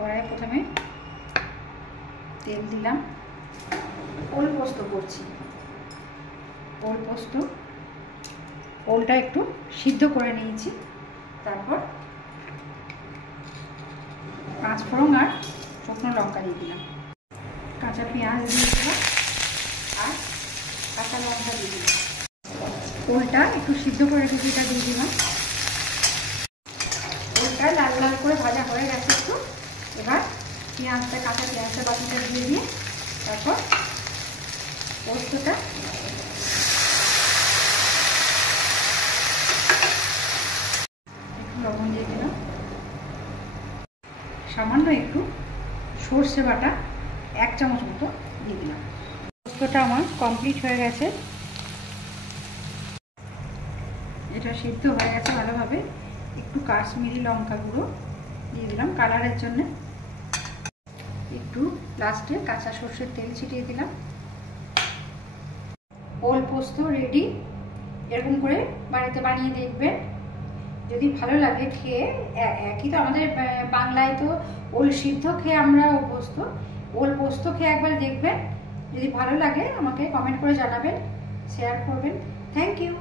কড়াইয়ে প্রথমে তেল দিলাম, ওল পোস্ত করছি। ওল পোস্ত, ওলটা একটু সিদ্ধ করে নিয়েছি। তারপর 5 ফোড়ন আর শুকনো লঙ্কা দিয়ে দিলাম, কাঁচা পেঁয়াজ দিয়ে দিলাম আর কাঁচা লঙ্কা দিয়ে দিলাম। ওলটা একটু সিদ্ধ করে রেখেছি, এটা দিয়ে দিলাম। ওলটা লাল লাল করে ভাজা হয়ে গেছে একটু। এবার পেঁয়াজটা, কাঁচা পেঁয়াজটা বাটিটা দিয়ে দিয়ে তারপর পোস্তটা একটু লবণ দিয়ে দিলাম, সামান্য একটু সর্ষে বাটা 1 চামচ মতো দিয়ে দিলাম। পোস্তটা আমার কমপ্লিট হয়ে গেছে, এটা সিদ্ধ হয়ে গেছে ভালোভাবে। একটু কাশ্মীরি লঙ্কা গুঁড়ো দিয়ে দিলাম কালারের জন্য। একটু লাস্টে কাঁচা সর্ষের তেল ছিটিয়ে দিলাম। ওল পোস্ত রেডি। এরকম করে বাড়িতে বানিয়ে দেখবেন, যদি ভালো লাগে খেয়ে। একই তো আমাদের বাংলায় তো ওল সিদ্ধ খেয়ে আমরা অভ্যস্ত, ওল পোস্ত খেয়ে একবার দেখবেন। যদি ভালো লাগে আমাকে কমেন্ট করে জানাবেন, শেয়ার করবেন। Thank you.